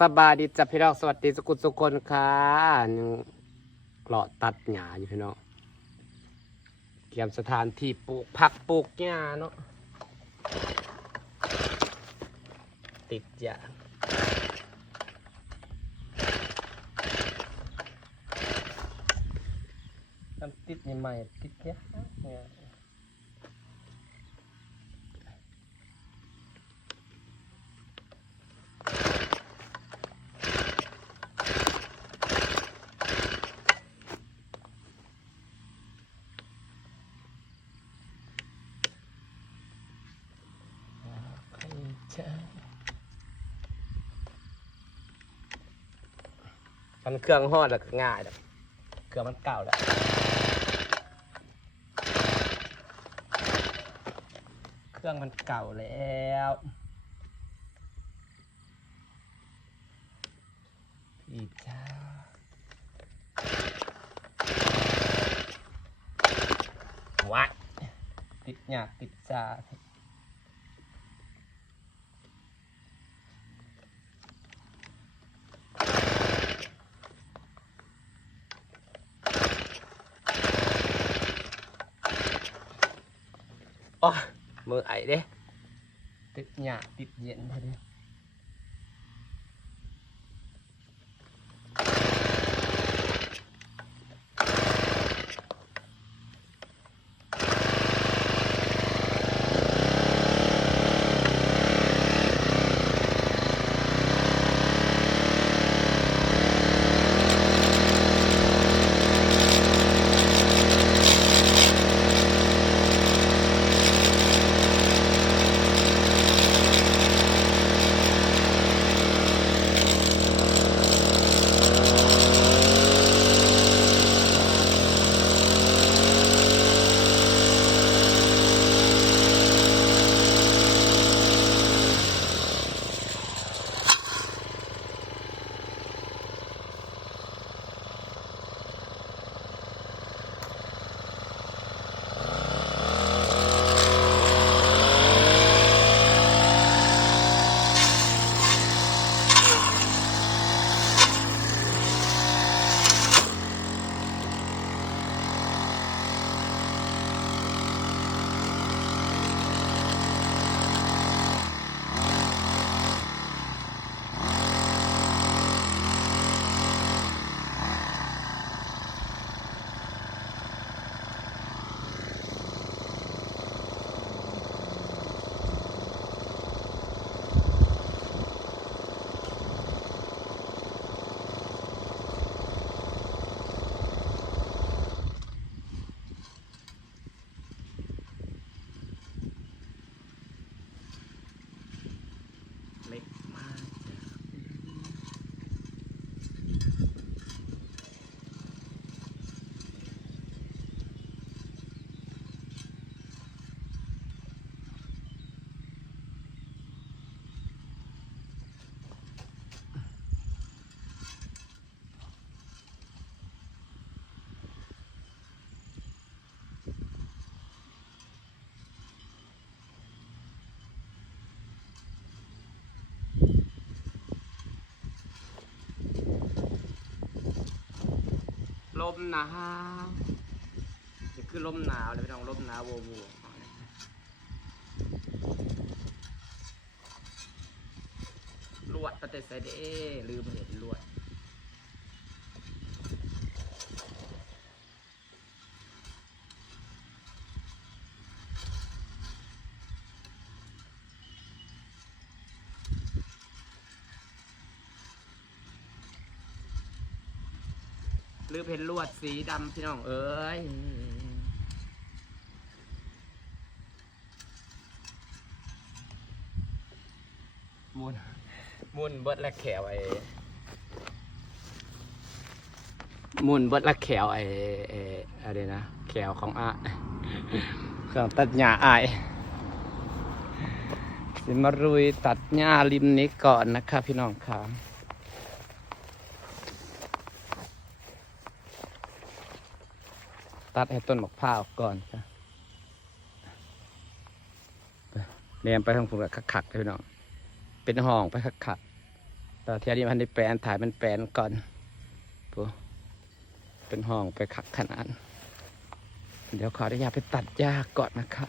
สบายดีจ้ะพี่น้องสวัสดีสกุลสุคนค่ะยังเกลาะตัดหญ้าอยู่พี่น้องเตรียมสถานที่ปลูกผักปลูกหญ้าเนาะติดหญ้าทำติดใหม่ติดเนี้ย เนี่มันเครื่องฮอดแล้วก็ง่ายเลยเครื่องมันเก่าแล้วเครื่องมันเก่าแล้วพี่จ้าวัดติดหยากติดจา โอ้ยมือไอเด้ติ ลมหนาวนี่คือลมหนาวเลยพี่น้องลมหนาววัววัวลวดตั้งแต่ใส่เด้ลืมเห็นลวด หรือเพนลวดสีดำพี่น้องเอ้ยมุนมุนเบิดละแขวไอ้มุนเบิดละแขวไอ้ไอ้อะไรนะ แขวของอาเครื่องตัดหญ้าอายสิมารุยตัดหญ้าริมนี้ก่อนนะครับพี่น้องครับ ตัดให้ต้นหมะพร้าวก่อนจ้ะเรียนไปทางฝุ่นขักๆเลยพี่น้องเป็นห้องไปขักตอนเที่ยนี้มันได้แปลนถ่ายมันแปลนก่อนปุ๊เป็นห้องไปขักขนาดเดี๋ยวขออนุญาตไปตัดหญ้าก่อนนะคะ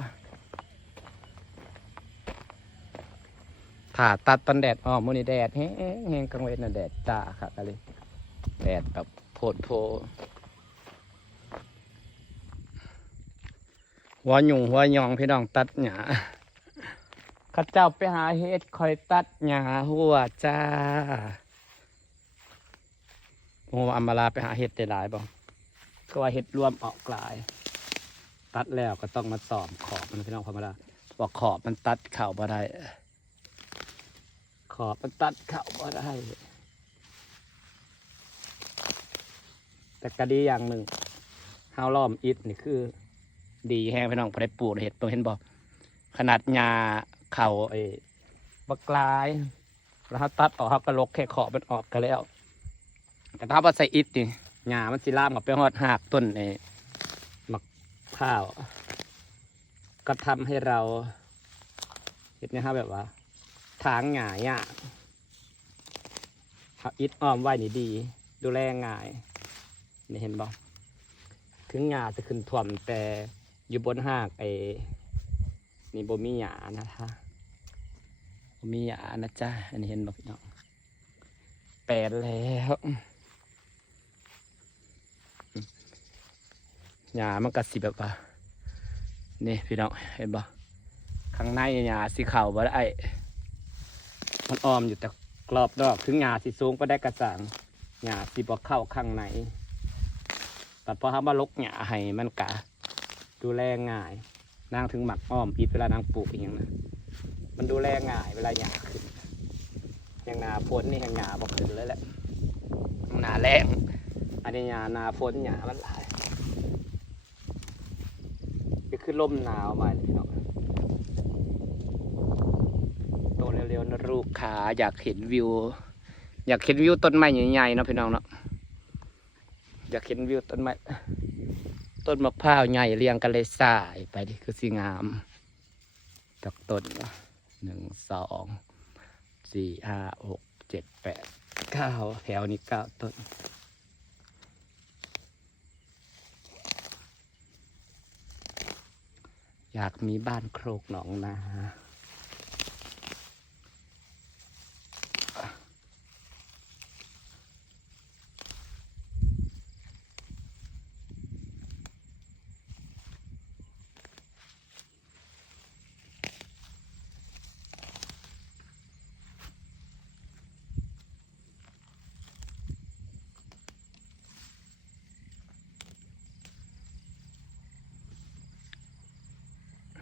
ถ้าตัดตอนแดดออกมื้อนี้แดดแห้งแห้งกลางเว้นน่ะแดดจ้าค่ะอะไรแดดแบบโพดโพ หัวหยุ่งหัวยองพี่น้องตัดหญ้าข้าเจ้าไปหาเฮ็ดคอยตัดหญ้าหัวจ้าโอ้อัมมาลาไปหาเฮ็ดได้หลายบ่ก็ว่าเฮ็ดรวมออกหลาย ตัดแล้วก็ต้องมาสอบขอบมันพี่น้องธรรมดาบอกขอบมันตัดเข่าบ่ได้ ขอบมันตัดเข่าบ่ได้ แต่ก็ดีอย่างหนึ่งห้าวล้อมอิฐนี่คือ ดีแห้งพี่น้องพอได้ปลูกเห็ดตัวเห็นบอกขนาดหญ้าเข่าไอ้บักลายแล้วเขาตัดออกเขาก็ลกแค่ขอบมันออกก็แล้ว แต่ถ้าว่าใส่อิฐนี่หญ้ามันสิล่ามกับไปหอดหากต้นไอ้ข้าว ก็ทำให้เราเห็นนะครับแบบว่าทางหง่ายอะเอาอิดอ้อมไว้นี่ดี ดูแลง่ายนี่เห็นบ่ถึงหญ้าจะขึ้นถ่วมแต่ อยู่บนหากไอ้นี่บ่มีหญ้านะคะบ่มีหญ้านะจ๊ะอันนี้เห็นบ่พี่น้องแปดแล้วหญ้ามันก็สิแบบว่านี่พี่น้องเห็นบ่ข้างในหญ้าสีขาวบ่ได้มันอ้อมอยู่แต่กรอบดอกถึงหญ้าสีสูงก็ได้กระสังหญ้าสีบ่เข้าข้างในแต่พอทำมาลกหญ้าให้มันกะ ดูแลง่าย นางถึงหมักอ้อมอีกเวลานางปลูกอย่างนะมันดูแลง่ายเวลาหญ้าขึ้นอย่างนาฝนนี่อย่างหญ้าบ่ขึ้นเลยแหละหนาแรงอันนี้หญ้านาฝนหญ้ามันหลายนี่คือลมหนาวมาเลยพี่น้องโตเร็วๆนะลูกขาอยากเห็นวิว อยากเห็นวิวต้นไม้ใหญ่ๆเนาะพี่น้องเนาะอยากเห็นวิวต้นไม้ ต้นมะพร้าวใหญ่เรียงกันเลยสายไปดิคือสีงามจากต้นหนึ่งสองสี่ห้าหกเจ็ดแปดเก้าแถวนี้เก้าต้นอยากมีบ้านโครกหนองนา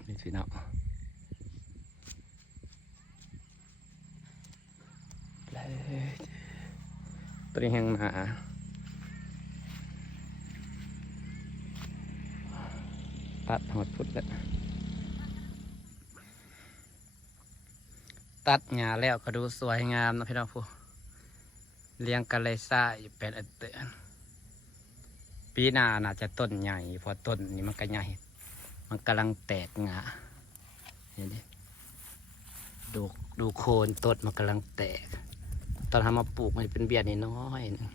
นี่สิเนาะตัวนี้แหงหนาตัดหอดพุดแล้ว ตัดหญ้าแล้วก็ดูสวยงามนะพี่น้องผู้เลี้ยงกันเลยซ่าอยู่เป็นอันเตือนปีหน้าน่าจะต้นใหญ่ พอต้นนี้มันก็ใหญ่ มันกำลังแตกงาเห็นดิดูดูโคนต้นมันกำลังแตก ตอนทำมาปลูกมันเป็นเบียดน้อยนึง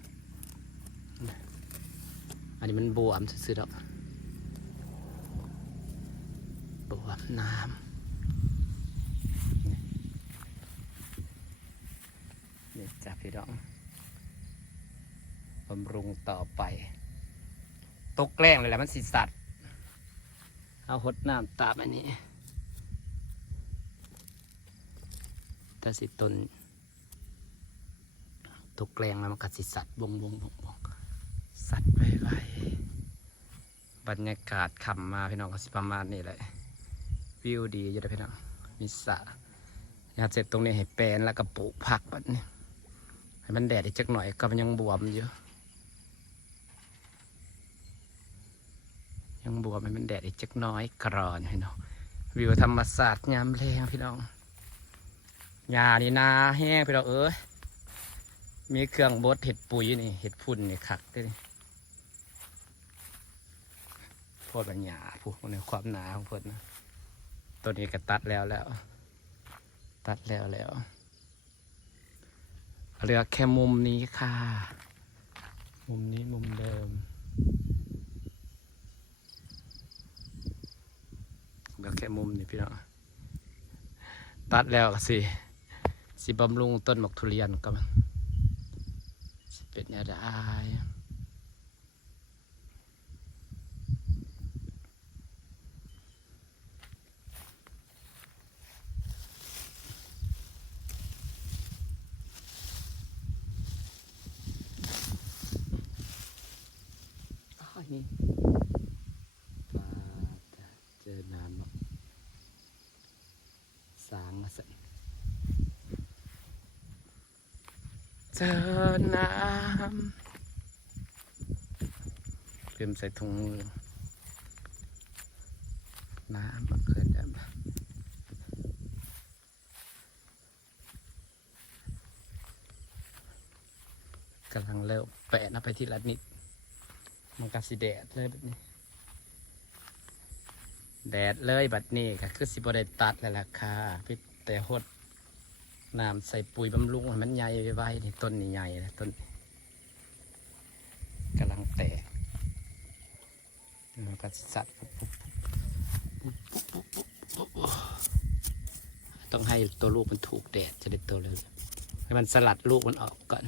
อันนี้มันบวมซื่อๆดอกบวมน้ำนี่จ้ะพี่น้องบำรุงต่อไป ตกแกล้งเลยแหละมันสิสัตว์ เอาหดน้ำตามอันนี้แต่สิตนตกแกลงแล้วมันกัดสิสัตว์บงบงบงบงสัตว์ไปไปบรรยากาศขำมาพี่น้องก็สิประมาณนี้เลยวิวดีอยู่เลยพี่น้องมีสระอยากเสร็จตรงนี้ให้แปลนแล้วก็ปลูกผักแบบนี้ให้มันแดดอีกจักหน่อยก็มันยังบวมอยู่ ยังบวมมันแดดอีกจักน้อยกรอนพี่น้องวิวธรรมศาสตร์ยามแรงพี่น้องหญ้านี่นาแห้งพี่น้องเอ้ยมีเครื่องบดเห็ดปุ๋ยนี่เห็ดพุ่นนี่คักเด้นี่พดว่าหญ้าผู้ในความหนาของพิ่นนะตัวนี้ก็ตัดแล้วแล้ว ตัดแล้วแล้วเหลือแค่มุมนี้ค่ะ มุมนี้มุมเดิมเหลือ แค่มุมนี้พี่น้องตัดแล้วก็สิสิบำรุงต้นหมกทุเรียนก็มันสิเป็นอะไรอ้าวนี่ปลาจะเจอน้ำหรอกสางมาสิ เจอน้ำเตรียมใส่ถุงมือ น้ำมาเกินแล้วกำลังเริ่มแปะนะไปที่ละนิด มันก็สิแดดเลยแบบนี้ แดดเลยบัดนี้ก็คือสิบได้ตัดแล้วล่ะค่ะพี่แต่หด น้ำใส่ปุ๋ยบำรุงให้มันใหญ่ไว้นี่ต้นนี่ใหญ่นะต้นกำลังแตกมันก็สัตว์ต้องให้ตัวลูกมันถูกแดดจะได้โตเลยให้มันสลัดลูกมันออกก่อน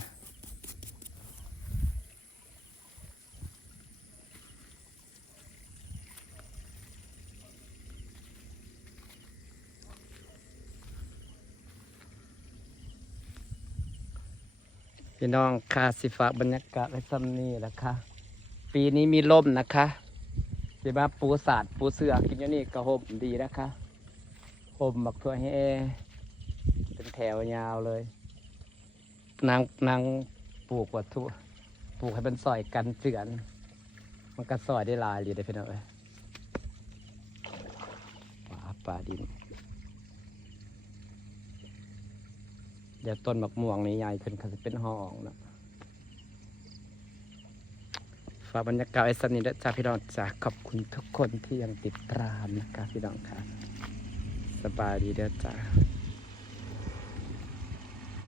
พี่น้องค่ะสิฝากบรรยากาศไว้ซ้ำนี่แหละค่ะปีนี้มีลมนะคะสิมาปูสาดปูเสือกินอยู่นี่ก็ห่มดีนะคะห่มบักทั่วให้เป็นแถวยาวเลย นางนางปลูกวัตถุปลูกให้เป็นซอยกันเสือน มันก็ซอยได้หลายเลยเด้อพี่น้องเอ้ยป่าป่าดิน เดี๋ยวต้นมักม่วงนี่ใหญ่ขึ้นก็จะเป็นห้องนะฝากบรรยากาศไอ้สันนี้ด้วยจ้าพี่น้องจ้าขอบคุณทุกคนที่ยังติดตามนะครับพี่น้องค่ะ สบายดีเด้อจ้า